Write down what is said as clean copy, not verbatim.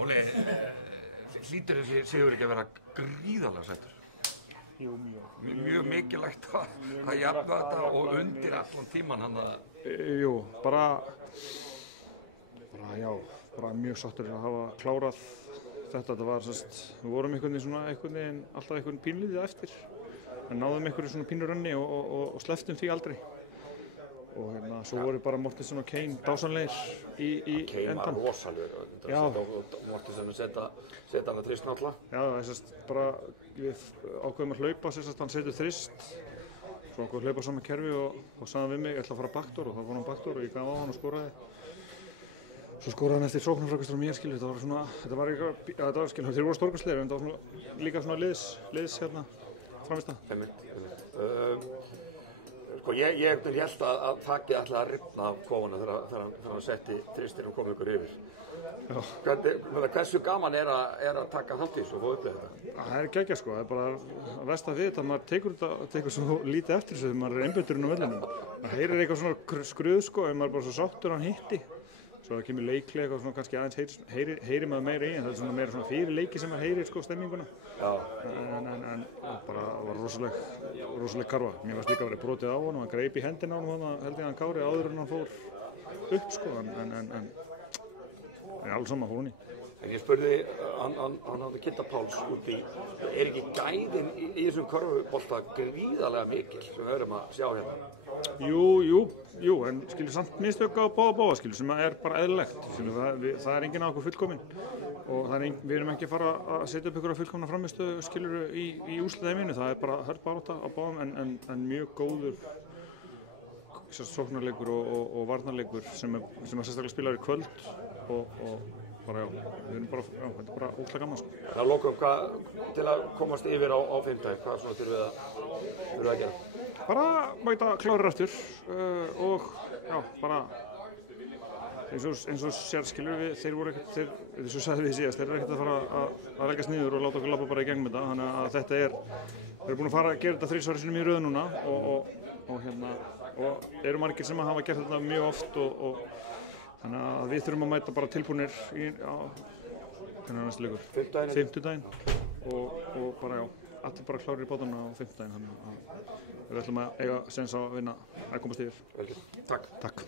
Óli, hlýtur þessi sigur ekki að vera gríðarlega sætur? Jú, mjög. Mjög mikilvægt að jafna þetta og undir allan tíman hann að... Jú, bara mjög sáttur að hafa klárað þetta. Þetta var við vorum alltaf einhvern pínlítið eftir. En náðum einhverju svona pínurönni og slepptum því aldrei. Og svo voru bara Mortensen og Kane dásamlegir í endan. Kane var rosalegur. Mortensen að setja hann að þrist náttúrulega. Já, bara við ákveðum að hlaupa, hann setur þrist. Svo ákveðum að hlaupa saman kerfi og sagði við mig, ég ætla að fara backdoor og þá fór hann backdoor og ég gaf á hann og skoraði. Svo skoraði hann eftir sóknarfrákastur á mér, þetta var svona, þeir voru stórkostlegir en það var líka svona liðs framvista. Sko ég held að þakki ætlaði að rifna af kofana þegar hann setti þristir og kom ykkur yfir. Hversu gaman er að taka þátt í þessu og fá upp þetta? Það er geggjað sko, það er bara verst að vita að maður tekur svo lítið eftir þessu þegar maður er einbeittur inn á vellinum. Það heyrir eitthvað svona skruð sko, ef maður er bara svo sáttur hann hitti. Svo það kemur leiklega eitthvað svona kannski aðeins heyrir maður meira í, en það er svona meira svona fyrir leiki sem maður heyrir sko stemminguna. Já. En bara var rosaleg karfa. Mér varst líka að vera brotið á honum, hann greip í hendina á honum, held ég hann Kári áður en hann fór upp sko, en alls saman fór hún í. En ég spurði, hann hafði Kidda Páls úti, er ekki gæðin í þessum körfubolta gríðarlega mikil sem við höfum að sjá hérna? Jú, en samt mistök á báða sem er bara eðlilegt. Það er enginn á okkur fullkominn og við erum ekki að fara að setja upp ykkur fullkomna frammistöðu í úrslitaheiminu. Það er bara hörð barátta á báðum en mjög góður sóknarleikur og varnarleikur sem sérstaklega spilar í kvöld og bara þetta er bara ótrúlega gaman sko. Það lokum til að komast yfir á fimmtudaginn, hvað svona þurfum við að gera? Bara mæta klárir aftur og bara eins og sér skilur við, þeir voru ekkert, eins og sagði við síðast, þeir eru ekkert að fara að leggast niður og láta okkur labba bara í gegn með þetta, þannig að þetta þeir eru búin að fara að gera þetta 3 sinum í röð núna og eru margir sem hafa gert þetta mjög oft og þannig að við þurfum að mæta bara tilbúnir hvernig er næstu leikur? Fimmtudaginn og bara allir bara klárir í bátana á fimmtudaginn, þannig að við ætlum að eiga sens á að vinna að komast yfir. Vel gert. Takk.